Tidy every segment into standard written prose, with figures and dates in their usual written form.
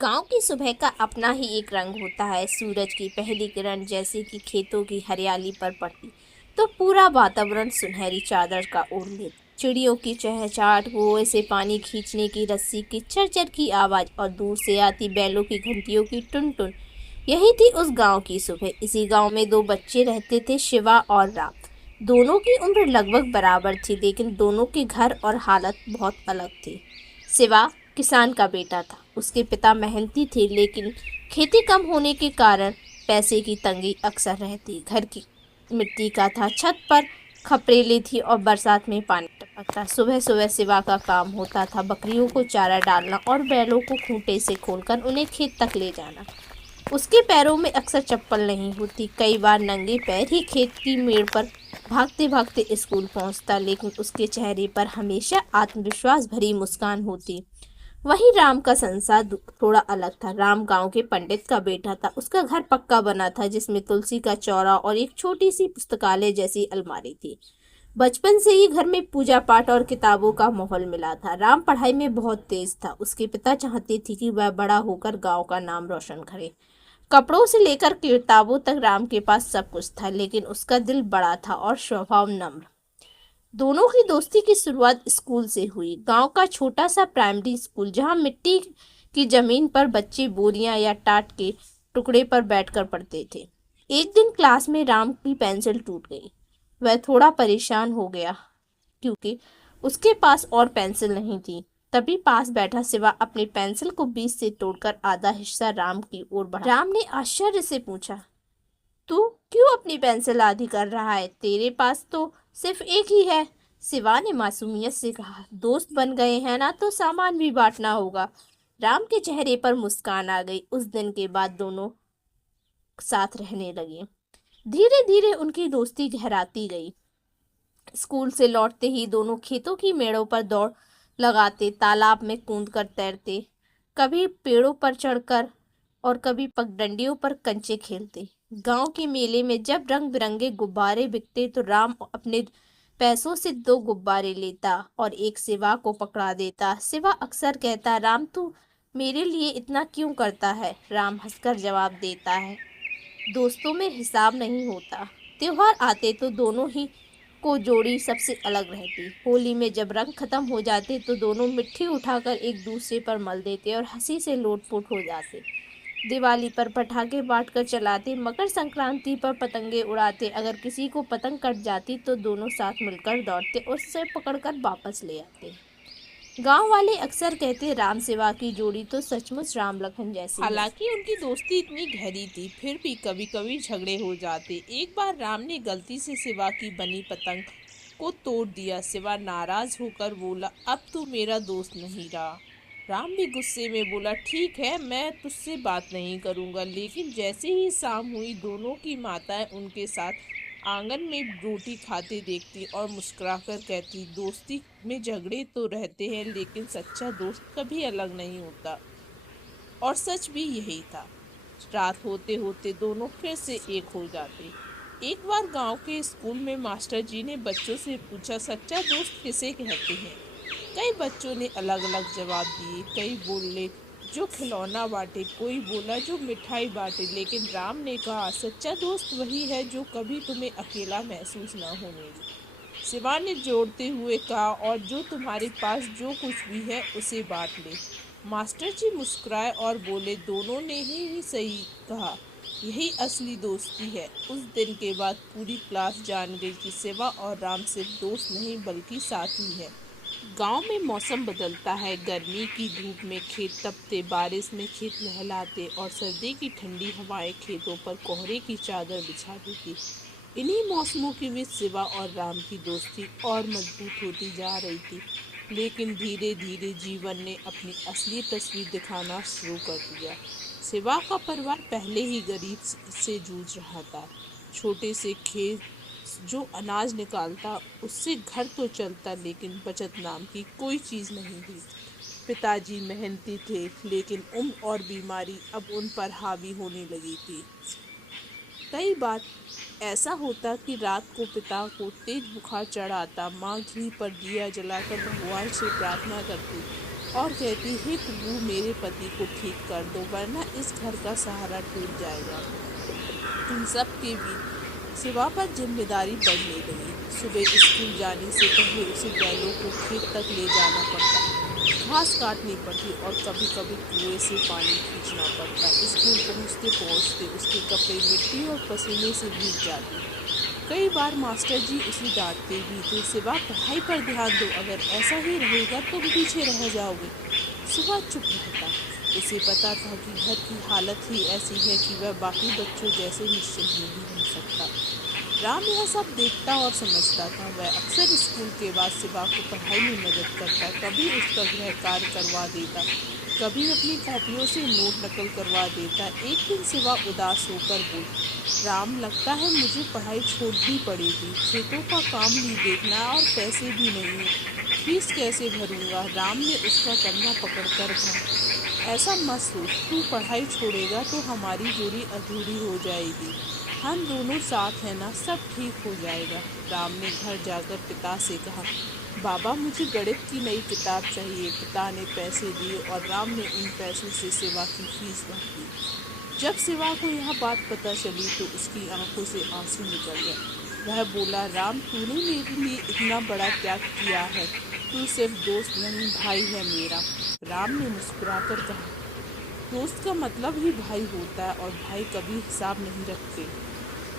गांव की सुबह का अपना ही एक रंग होता है। सूरज की पहली किरण जैसे कि खेतों की हरियाली पर पड़ती तो पूरा वातावरण सुनहरी चादर का ओढ़ लेता। चिड़ियों की चहचहाट, कुएं से पानी खींचने की रस्सी की चरचर की आवाज और दूर से आती बैलों की घंटियों की टुन टुन, यही थी उस गांव की सुबह। इसी गांव में दो बच्चे रहते थे, शिवा और राम। दोनों की उम्र लगभग बराबर थी, लेकिन दोनों के घर और हालत बहुत अलग थी। शिवा किसान का बेटा था। उसके पिता मेहनती थे, लेकिन खेती कम होने के कारण पैसे की तंगी अक्सर रहती। घर की मिट्टी का था, छत पर खपरेली थी और बरसात में पानी टपकता। सुबह सुबह शिवा का काम होता था बकरियों को चारा डालना और बैलों को खूंटे से खोलकर उन्हें खेत तक ले जाना। उसके पैरों में अक्सर चप्पल नहीं होती। कई बार नंगे पैर ही खेत की मेड़ पर भागते भागते स्कूल पहुंचता, लेकिन उसके चेहरे पर हमेशा आत्मविश्वास भरी मुस्कान होती। वहीं राम का संसार थोड़ा अलग था। राम गांव के पंडित का बेटा था। उसका घर पक्का बना था, जिसमें तुलसी का चौरा और एक छोटी सी पुस्तकालय जैसी अलमारी थी। बचपन से ही घर में पूजा पाठ और किताबों का माहौल मिला था। राम पढ़ाई में बहुत तेज था। उसके पिता चाहते थे कि वह बड़ा होकर गांव का नाम रोशन करे। कपड़ों से लेकर किताबों तक राम के पास सब कुछ था, लेकिन उसका दिल बड़ा था और स्वभाव नम्र। दोनों की दोस्ती की शुरुआत स्कूल से हुई। गांव का छोटा सा प्राइमरी स्कूल, जहां मिट्टी की जमीन पर बच्चे बोरियां या टाट के टुकड़े पर बैठकर पढ़ते थे। एक दिन क्लास में राम की पेंसिल टूट गई। वह थोड़ा परेशान हो गया, क्योंकि उसके पास और पेंसिल नहीं थी। तभी पास बैठा शिवा अपनी पेंसिल को बीच से तोड़कर आधा हिस्सा राम की ओर बढ़ा। राम ने आश्चर्य से पूछा, तू क्यों अपनी पेंसिल आधी कर रहा है? तेरे पास तो सिर्फ एक ही है। शिवा ने मासूमियत से कहा, दोस्त बन गए हैं ना, तो सामान भी बांटना होगा। राम के चेहरे पर मुस्कान आ गई। उस दिन के बाद दोनों साथ रहने लगे। धीरे धीरे उनकी दोस्ती गहराती गई। स्कूल से लौटते ही दोनों खेतों की मेड़ों पर दौड़ लगाते, तालाब में कूदकर तैरते, कभी पेड़ों पर चढ़कर और कभी पगडंडियों पर कंचे खेलते। गांव के मेले में जब रंग बिरंगे गुब्बारे बिकते तो राम अपने पैसों से दो गुब्बारे लेता और एक शिवा को पकड़ा देता। शिवा अक्सर कहता, राम तू मेरे लिए इतना क्यों करता है? राम हंसकर जवाब देता है, दोस्तों में हिसाब नहीं होता। त्योहार आते तो दोनों ही को जोड़ी सबसे अलग रहती। होली में जब रंग खत्म हो जाते तो दोनों मिट्टी उठाकर एक दूसरे पर मल देते और हंसी से लोटपोट हो जाते। दिवाली पर पटाखे बांटकर चलाते, मकर संक्रांति पर पतंगे उड़ाते। अगर किसी को पतंग कट जाती तो दोनों साथ मिलकर दौड़ते और उसे पकड़कर वापस ले आते। गांव वाले अक्सर कहते, राम शिवा की जोड़ी तो सचमुच राम लखन जैसी है। हालांकि उनकी दोस्ती इतनी गहरी थी, फिर भी कभी कभी झगड़े हो जाते। एक बार राम ने गलती से शिवा की बनी पतंग को तोड़ दिया। शिवा नाराज होकर बोला, अब तू मेरा दोस्त नहीं रहा। राम भी गुस्से में बोला, ठीक है, मैं तुझसे बात नहीं करूंगा। लेकिन जैसे ही शाम हुई, दोनों की माताएं उनके साथ आंगन में रोटी खाते देखती और मुस्कुराकर कहती, दोस्ती में झगड़े तो रहते हैं, लेकिन सच्चा दोस्त कभी अलग नहीं होता। और सच भी यही था। रात होते होते दोनों फिर से एक हो जाते। एक बार गांव के स्कूल में मास्टर जी ने बच्चों से पूछा, सच्चा दोस्त किसे कहते हैं? कई बच्चों ने अलग अलग जवाब दिए। कई बोले जो खिलौना बांटे, कोई बोला जो मिठाई बांटे। लेकिन राम ने कहा, सच्चा दोस्त वही है जो कभी तुम्हें अकेला महसूस ना होने दे। शिवा ने जोड़ते हुए कहा, और जो तुम्हारे पास जो कुछ भी है उसे बांट ले। मास्टर जी मुस्कुराए और बोले, दोनों ने ही सही कहा, यही असली दोस्ती है। उस दिन के बाद पूरी क्लास जान गई कि शिवा और राम सिर्फ दोस्त नहीं बल्कि साथी है। गांव में मौसम बदलता है। गर्मी की धूप में खेत तपते, बारिश में खेत नहलाते और सर्दी की ठंडी हवाएं खेतों पर कोहरे की चादर बिछा देती। इन्हीं मौसमों के बीच शिवा और राम की दोस्ती और मजबूत होती जा रही थी। लेकिन धीरे धीरे जीवन ने अपनी असली तस्वीर दिखाना शुरू कर दिया। शिवा का परिवार पहले ही गरीब से जूझ रहा था। छोटे से खेत जो अनाज निकालता, उससे घर तो चलता, लेकिन बचत नाम की कोई चीज़ नहीं थी। पिताजी मेहनती थे, लेकिन उम्र और बीमारी अब उन पर हावी होने लगी थी। कई बार ऐसा होता कि रात को पिता को तेज बुखार चढ़ आता। माँ घी पर दिया जलाकर भगवान से प्रार्थना करती, और कहती है कुबू मेरे पति को ठीक कर दो वरना इस घर का सहारा टूट जाएगा। इन सब के बीच शिवा पर जिम्मेदारी बढ़ने लगी। सुबह स्कूल जाने से पहले उसे बैलों को खेत तक ले जाना पड़ता, घास काटनी पड़ती और कभी कभी कुएं से पानी खींचना पड़ता। स्कूल पहुंचते पहुंचते उसके कपड़े मिट्टी और पसीने से भीग जाते। कई बार मास्टर जी उसे डांटते भी थे, शिवा पढ़ाई पर ध्यान दो, अगर ऐसा ही रहेगा तो पीछे रह जाओगे। शिवा चुप रहता। उसे पता था कि घर की हालत ही ऐसी है कि वह बाकी बच्चों जैसे निश्चिंत नहीं रह सकता। राम यह सब देखता और समझता था। वह अक्सर स्कूल के बाद शिवा को पढ़ाई में मदद करता, कभी उसका गृह कार्य करवा देता, कभी अपनी कॉपियों से नोट नकल करवा देता। एक दिन शिवा उदास होकर बोली, राम लगता है मुझे पढ़ाई छोड़नी पड़ेगी, खेतों का काम भी देखना और पैसे भी नहीं है, फीस कैसे भरूंगा। राम ने उसका कंधा पकड़कर कहा, ऐसा मत सोच, तू पढ़ाई छोड़ेगा तो हमारी जोड़ी अधूरी हो जाएगी, हम दोनों साथ हैं ना, सब ठीक हो जाएगा। राम ने घर जाकर पिता से कहा, बाबा मुझे गणित की नई किताब चाहिए। पिता ने पैसे दिए और राम ने उन पैसों से शिवा की फीस भर दी। जब शिवा को यह बात पता चली तो उसकी आंखों से आंसू निकल गए। वह बोला, राम तूने मेरे लिए इतना बड़ा त्याग किया है, तू सिर्फ दोस्त नहीं भाई है मेरा। राम ने मुस्कुराकर कहा, दोस्त का मतलब ही भाई होता है और भाई कभी हिसाब नहीं रखते।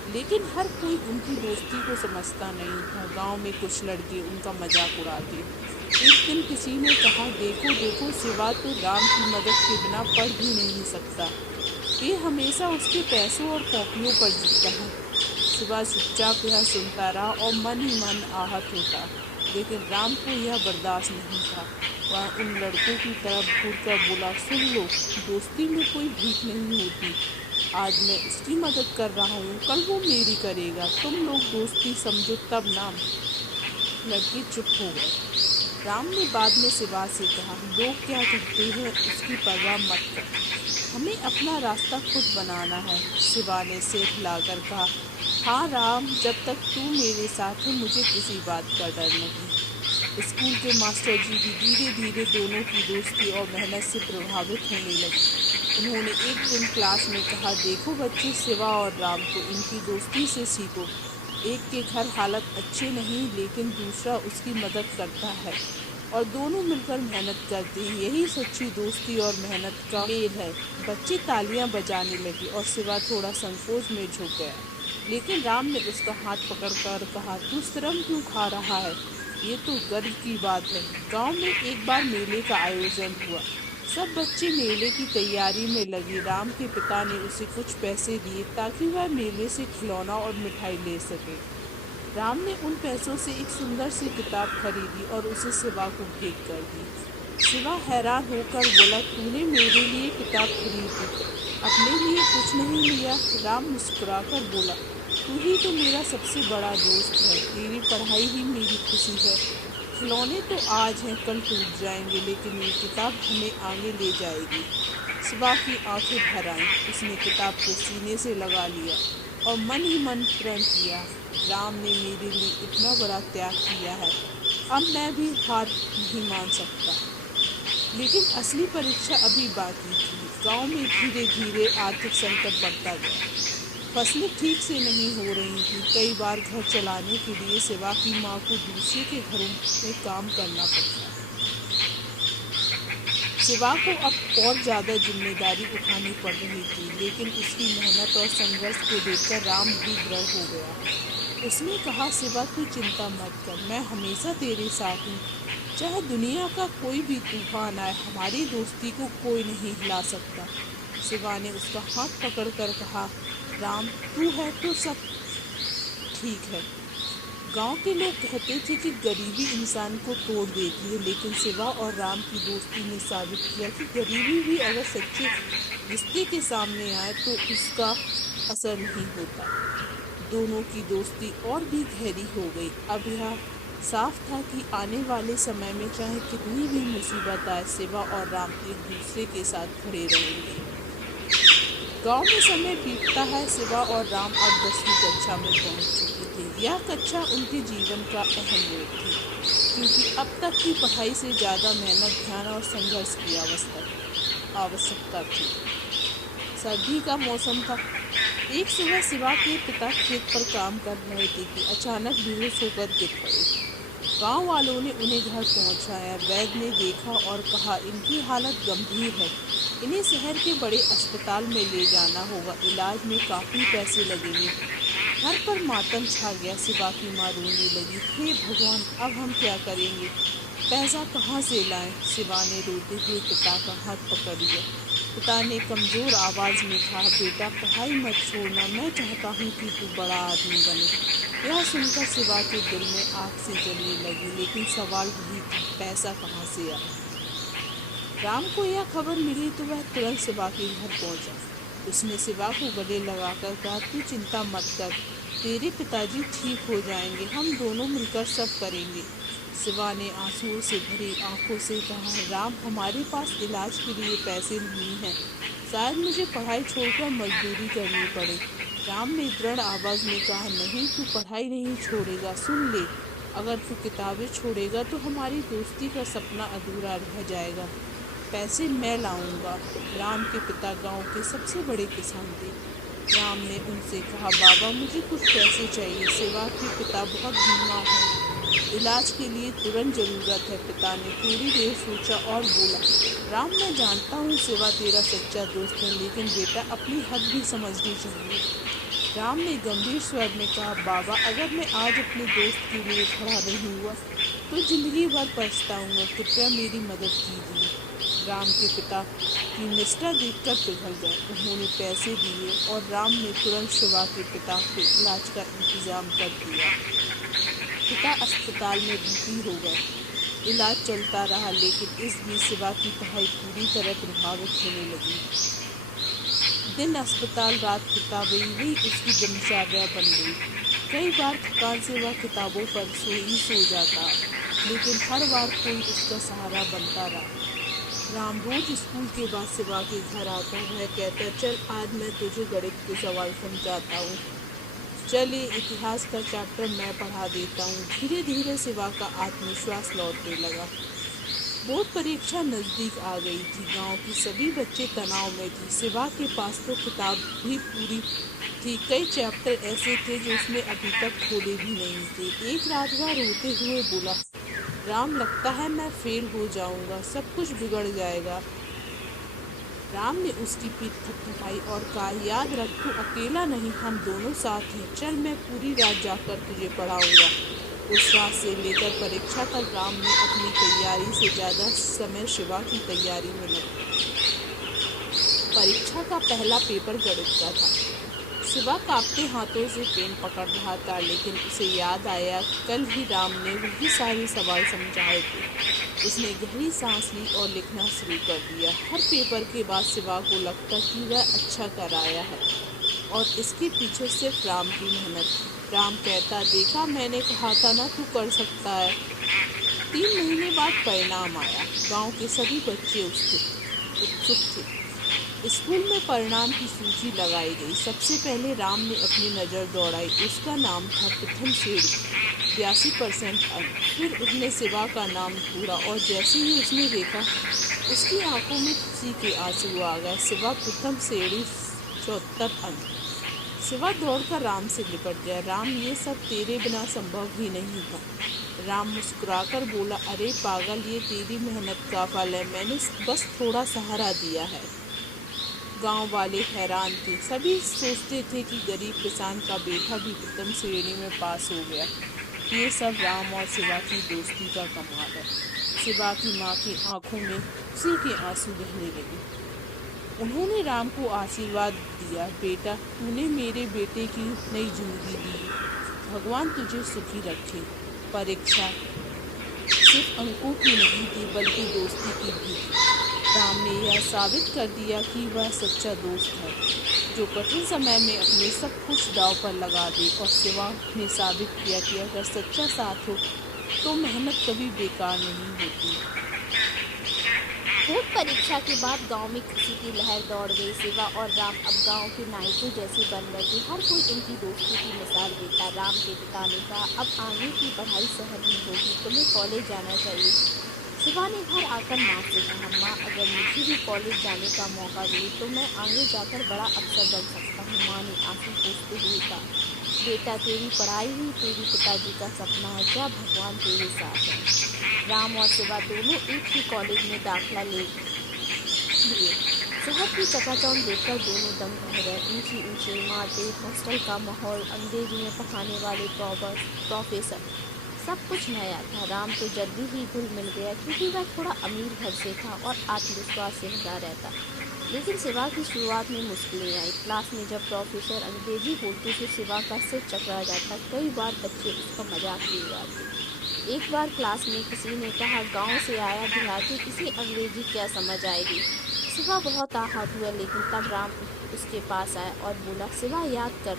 लेकिन हर कोई उनकी दोस्ती को समझता नहीं था। गांव में कुछ लड़के उनका मजाक उड़ाते। एक दिन किसी ने कहा, देखो देखो शिवा तो राम की मदद के बिना पढ़ भी नहीं सकता, ये हमेशा उसके पैसों और कॉपियों पर जीतता है। शिवा चुपचाप यह सुनता रहा और मन ही मन आहत होता, लेकिन राम को यह बर्दाश्त नहीं था। वह उन लड़कों की तरफ घूरकर बोला, सुन लो, दोस्ती में कोई भीख नहीं होती। आज मैं इसकी मदद कर रहा हूँ, कल वो मेरी करेगा, तुम लोग दोस्ती समझो तब ना। लड़के चुप हो गए। राम ने बाद में शिवा से कहा, लोग क्या कहते हैं उसकी परवाह मत कर, हमें अपना रास्ता खुद बनाना है। शिवा ने सिर हिलाकर कहा, हाँ राम, जब तक तू मेरे साथ है मुझे किसी बात का डर नहीं। स्कूल के मास्टर जी भी धीरे धीरे दोनों की दोस्ती और मेहनत से प्रभावित होने लगे। उन्होंने एक दिन क्लास में कहा, देखो बच्चे, शिवा और राम को इनकी दोस्ती से सीखो। एक के घर हालत अच्छे नहीं, लेकिन दूसरा उसकी मदद करता है और दोनों मिलकर मेहनत करते हैं, यही सच्ची दोस्ती और मेहनत का मेल है। बच्चे तालियां बजाने लगे और शिवा थोड़ा संकोच में झुक गया, लेकिन राम ने उसका हाथ पकड़कर कहा, तू शर्म क्यों खा रहा है, ये तो गर्व की बात है। गांव में एक बार मेले का आयोजन हुआ, सब बच्चे मेले की तैयारी में लगे। राम के पिता ने उसे कुछ पैसे दिए ताकि वह मेले से खिलौना और मिठाई ले सके। राम ने उन पैसों से एक सुंदर सी किताब खरीदी और उसे शिवा को भेंट कर दी। शिवा हैरान होकर बोला, तूने मेरे लिए किताब खरीदी, अपने लिए कुछ नहीं लिया। राम मुस्कुराकर बोला, तू ही तो मेरा सबसे बड़ा दोस्त है, तेरी पढ़ाई ही मेरी खुशी है। खिलौने तो आज हैं, कल टूट जाएंगे, लेकिन ये किताब हमें आगे ले जाएगी। शिवा की आंखें भर आईं। उसने किताब को सीने से लगा लिया और मन ही मन प्रण किया, राम ने मेरे लिए इतना बड़ा त्याग किया है, अब मैं भी हार नहीं मान सकता। लेकिन असली परीक्षा अभी बाकी थी। गांव में धीरे धीरे आर्थिक संकट बढ़ता गया, फसलें ठीक से नहीं हो रही थी। कई बार घर चलाने के लिए शिवा की माँ को दूसरे के घरों में काम करना पड़ता। शिवा को अब और ज़्यादा जिम्मेदारी उठानी पड़ रही थी, लेकिन उसकी मेहनत और संघर्ष को देखकर राम भी दृढ़ हो गया। उसने कहा, शिवा तू चिंता मत कर, मैं हमेशा तेरे साथ हूँ, चाहे दुनिया का कोई भी तूफान आए, हमारी दोस्ती को कोई नहीं हिला सकता। शिवा ने उसका हाथ पकड़कर कहा, राम तू है तो सब ठीक है। गांव के लोग कहते थे कि गरीबी इंसान को तोड़ देती है, लेकिन शिवा और राम की दोस्ती ने साबित किया कि गरीबी भी अगर सच्चे रिश्ते के सामने आए तो उसका असर नहीं होता। दोनों की दोस्ती और भी गहरी हो गई। अब यह साफ था कि आने वाले समय में चाहे कितनी भी मुसीबत आए, शिवा और राम एक दूसरे के साथ खड़े रहेंगे। गांव में समय बीतता है। शिवा और राम अब 10वीं कक्षा में पहुंच चुके थे। यह कक्षा उनके जीवन का अहम मोड़ थी, क्योंकि अब तक की पढ़ाई से ज़्यादा मेहनत, ध्यान और संघर्ष की आवश्यकता थी। सर्दी का मौसम था। एक सुबह शिवा के पिता खेत पर काम कर रहे थे कि अचानक बेहोश होकर गिर पड़े। गांव वालों ने उन्हें घर पहुंचाया। वैद्य ने देखा और कहा, इनकी हालत गंभीर है, इन्हें शहर के बड़े अस्पताल में ले जाना होगा, इलाज में काफ़ी पैसे लगेंगे। घर पर मातम छा गया। शिवा की माँ रोने लगी, हे भगवान, अब हम क्या करेंगे, पैसा कहाँ से लाएं? शिवा ने रोते हुए पिता का हाथ पकड़ लिया। पिता ने कमज़ोर आवाज़ में कहा, बेटा पढ़ाई मत छोड़ना, मैं चाहता हूँ कि तू बड़ा आदमी बने। यह सुनकर शिवा के दिल में आग से जलने लगी, लेकिन सवाल वही था, पैसा कहाँ से आया? राम को यह खबर मिली तो वह तुरंत शिवा के घर पहुंचा। उसने शिवा को गले लगाकर कहा, तू चिंता मत कर, तेरे पिताजी ठीक हो जाएंगे, हम दोनों मिलकर सब करेंगे। शिवा ने आंसुओं से भरी आंखों से कहा, राम, हमारे पास इलाज के लिए पैसे नहीं हैं, शायद मुझे पढ़ाई छोड़कर मजदूरी करनी पड़े। राम ने दृढ़ आवाज़ में कहा, नहीं, तू पढ़ाई नहीं छोड़ेगा, सुन ले, अगर तू किताबें छोड़ेगा तो हमारी दोस्ती का सपना अधूरा रह जाएगा। पैसे मैं लाऊंगा। राम के पिता गांव के सबसे बड़े किसान थे। राम ने उनसे कहा, बाबा, मुझे कुछ पैसे चाहिए, शिवा के पिता बहुत बीमार हैं, इलाज के लिए तुरंत ज़रूरत है। पिता ने थोड़ी देर सोचा और बोला, राम, मैं जानता हूँ शिवा तेरा सच्चा दोस्त है, लेकिन बेटा अपनी हद भी समझनी चाहिए। राम ने गंभीर स्वर में कहा, बाबा, अगर मैं आज अपने दोस्त के लिए खड़ा नहीं हुआ तो जिंदगी भर पछताऊंगा, कृपया मेरी मदद कीजिए। राम के पिता की निष्ठा देखकर पिघल गए। उन्होंने पैसे दिए और राम ने तुरंत शिवा के पिता के इलाज का इंतजाम कर दिया। पिता अस्पताल में भर्ती हो गए। इलाज चलता रहा, लेकिन इस बीच शिवा की पढ़ाई पूरी तरह प्रभावित होने लगी। दिन अस्पताल, रात किताबें, यही उसकी दिनचर्या बन गई। कई बार थकान से वह किताबों पर सो जाता, लेकिन हर बार कोई उसका सहारा बनता रहा। राम रोज स्कूल के बाद शिवा के घर आता। वह कहता, चल आज मैं तुझे गणित के सवाल समझाता हूँ, चल ये इतिहास का चैप्टर मैं पढ़ा देता हूँ। धीरे धीरे शिवा का आत्मविश्वास लौटने लगा। बोर्ड परीक्षा नज़दीक आ गई थी। गांव की सभी बच्चे तनाव में थे। शिवा के पास तो किताब भी पूरी थी, कई चैप्टर ऐसे थे जो उसने अभी तक खोले भी नहीं थे। एक रात वह रोते हुए बोला, राम, लगता है मैं फेल हो जाऊंगा, सब कुछ बिगड़ जाएगा। राम ने उसकी पीठ थपथपाई और कहा, याद रख, तू अकेला नहीं, हम दोनों साथ हैं, चल मैं पूरी रात जाकर तुझे पढ़ाऊंगा। उस रात से लेकर परीक्षा तक राम ने अपनी तैयारी से ज़्यादा समय शिवा की तैयारी में लगा। परीक्षा का पहला पेपर गणित का था। शिवा कांपते हाथों से पेन पकड़ रहा था, लेकिन उसे याद आया कल ही राम ने वही सारे सवाल समझाए थे। उसने गहरी सांस ली और लिखना शुरू कर दिया। हर पेपर के बाद शिवा को लगता कि वह अच्छा कर आया है और इसके पीछे सिर्फ राम की मेहनत थी। राम कहता, देखा, मैंने कहा था ना, तू कर सकता है। 3 महीने बाद परिणाम आया। गांव के सभी बच्चे उत्सुक थे। स्कूल में परिणाम की सूची लगाई गई। सबसे पहले राम ने अपनी नज़र दौड़ाई। उसका नाम था प्रथम श्रेणी, 82% अंक। फिर उसने शिवा का नाम ढूंढा और जैसे ही उसने देखा, उसकी आंखों में खुशी के आंसू आ गए। शिवा प्रथम श्रेणी, 74 अंक। शिवा दौड़कर राम से लिपट गया। राम, ये सब तेरे बिना संभव ही नहीं था। राम मुस्कुराकर बोला, अरे पागल, ये तेरी मेहनत का फल है, मैंने बस थोड़ा सहारा दिया है। गांव वाले हैरान थे। सभी सोचते थे कि गरीब किसान का बेटा भी प्रथम श्रेणी में पास हो गया। ये सब राम और शिवा की दोस्ती का कमाल है। शिवा की माँ की आंखों में खुशी के आंसू बहने लगे। उन्होंने राम को आशीर्वाद दिया, बेटा, तूने मेरे बेटे की नई जिंदगी दी, भगवान तुझे सुखी रखे। परीक्षा सिर्फ अंकों की नहीं थी, बल्कि दोस्ती की भी थी। राम ने यह साबित कर दिया कि वह सच्चा दोस्त है, जो कठिन समय में अपने सब कुछ दांव पर लगा दे। और शिवा ने साबित किया कि अगर सच्चा साथ हो तो मेहनत कभी बेकार नहीं होती। बोर्ड परीक्षा के बाद गांव में खुशी की लहर दौड़ गई। शिवा और राम अब गांव के नायकों जैसे बन बैठे। हर कोई इनकी दोस्ती की मिसाल देता। राम के पिता ने कहा, अब आगे की पढ़ाई शहर में होगी, तुम्हें कॉलेज जाना चाहिए। शिवा ने घर आकर माँ से कहा, माँ अगर मुझे भी कॉलेज जाने का मौका मिले तो मैं आगे जाकर बड़ा अफसर बन सकता हूँ। माँ ने आंसू पोंछते हुए कहा, बेटा तेरी पढ़ाई ही तेरी पिताजी का सपना है, जा भगवान तेरे साथ है। राम और शिवा दोनों एक ही कॉलेज में दाखिला ले लिए। शहर की चकाचौंध देखकर दोनों दंग रह गए। ऊंची ऊंची इमारतें, हॉस्टल का माहौल, अंग्रेजी में पढ़ाने वाले प्रोफेसर, सब कुछ नया था। राम तो जल्दी ही घुल मिल गया क्योंकि वह थोड़ा अमीर घर से था और आत्मविश्वास से भरा रहता। लेकिन शिवा की शुरुआत में मुश्किलें आई। क्लास में जब प्रोफेसर अंग्रेजी बोलते तो शिवा का सिर चकरा जाता। कई बार बच्चे उसका मजाक भी उड़ाते। एक बार क्लास में किसी ने कहा, गांव से आया देहाती, इसे अंग्रेजी क्या समझ आएगी। शिवा बहुत आहत हुआ, लेकिन तब राम उसके पास आया और बोला, शिवा याद कर,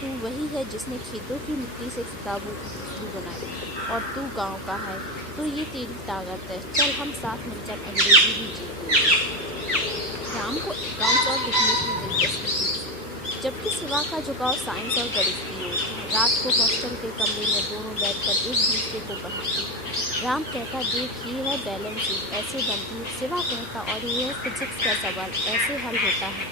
तू वही है जिसने खेतों की मिट्टी से किताबों की खुशबू बनाई और तू गांव का है, तो ये तेरी ताकत है। चल हम साथ मिलकर अंग्रेजी भी जीतेंगे। राम को अकाउंट्स और लिखने की दिलचस्पी थी, जबकि शिवा का झुकाव साइंस और गणित की ओर था। रात को हॉस्टल के कमरे में दोनों बैठकर एक दूसरे को पढ़ाते। राम कहता, देख ये है बैलेंस शीट, ऐसे बनती है। शिवा कहता, और ये है फिजिक्स का सवाल, ऐसे हल होता है।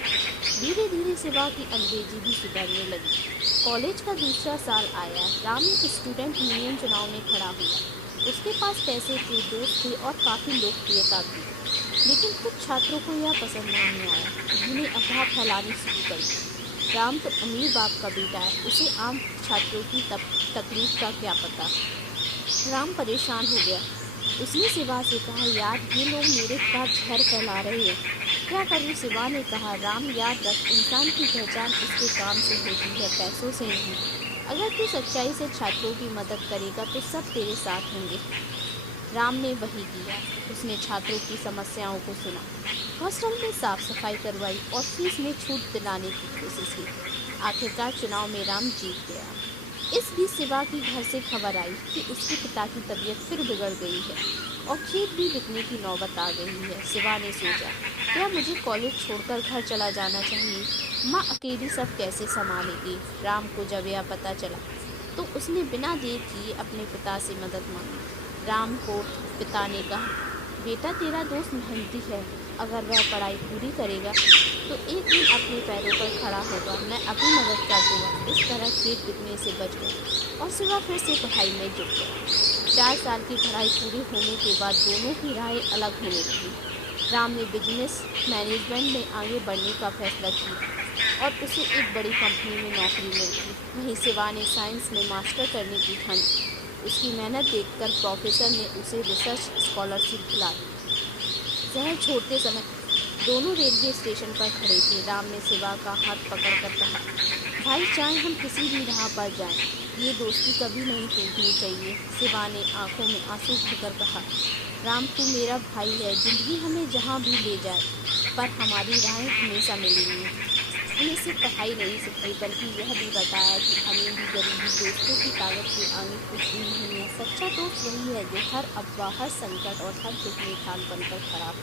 धीरे धीरे शिवा की अंग्रेजी भी सुधरने लगी। कॉलेज का दूसरा साल आया। राम एक स्टूडेंट यूनियन चुनाव में खड़ा हुआ। उसके पास पैसे थे, दोस्त थे और काफ़ी लोकप्रियता थी। लेकिन कुछ छात्रों को यह पसंद नहीं आया। उन्होंने अफवाह फैलानी शुरू कर दी। राम तो अमीर बाप का बेटा है, उसे आम छात्रों की तकलीफ का क्या पता। राम परेशान हो गया। उसने शिवा से कहा, यार ये लोग मेरे खिलाफ जहर फैला रहे हैं, क्या करूं। शिवा ने कहा, राम याद रख, इंसान की पहचान उसके काम से होती है, पैसों से नहीं। अगर तू सच्चाई से छात्रों की मदद करेगा तो सब तेरे साथ होंगे। राम ने वही किया। उसने छात्रों की समस्याओं को सुना, हॉस्टल में साफ सफाई करवाई और फीस में छूट दिलाने की कोशिश की। आखिरकार चुनाव में राम जीत गया। इस बीच शिवा की घर से खबर आई कि उसके पिता की तबीयत फिर बिगड़ गई है और खेत भी बिकने की नौबत आ गई है। शिवा ने सोचा, क्या मुझे कॉलेज छोड़कर घर चला जाना चाहिए। माँ अकेली सब कैसे संभालेगी। राम को जब यह पता चला तो उसने बिना देर किए अपने पिता से मदद मांगी। राम को पिता ने कहा, बेटा तेरा दोस्त मेहनती है, अगर वह पढ़ाई पूरी करेगा तो एक दिन अपने पैरों पर खड़ा होगा, मैं अपनी मदद कर दूँगा। इस तरह खेत बिकने से बच गया और शिवा फिर से पढ़ाई में जुट गया। 4 साल की पढ़ाई पूरी होने के बाद दोनों की राहें अलग होने लगी। राम ने बिजनेस मैनेजमेंट में आगे बढ़ने का फैसला किया और उसे एक बड़ी कंपनी में नौकरी मिल गई। वहीं शिवा ने साइंस में मास्टर करने की ठानी। उसकी मेहनत देखकर प्रोफेसर ने उसे रिसर्च स्कॉलरशिप दिलाई। शहर छोड़ते समय दोनों रेलवे स्टेशन पर खड़े थे। राम ने शिवा का हाथ पकड़कर कहा, भाई चाहे हम किसी भी राह पर जाएं, ये दोस्ती कभी नहीं टूटनी चाहिए। शिवा ने आंखों में आंसू भरकर कहा, राम तू मेरा भाई है, जिंदगी हमें जहाँ भी ले जाए पर हमारी राहें हमेशा मिलेंगी। उन्हें सिर्फ पढ़ाई नहीं सिखाई बल्कि यह भी बताया कि अमीरी गरीबी दोस्तों की ताकत के आगे कुछ भी नहीं है। सच्चा दोस्त वही है जो हर अफवाह, हर संकट और हर दुख में ढाल बनकर खड़ा हो।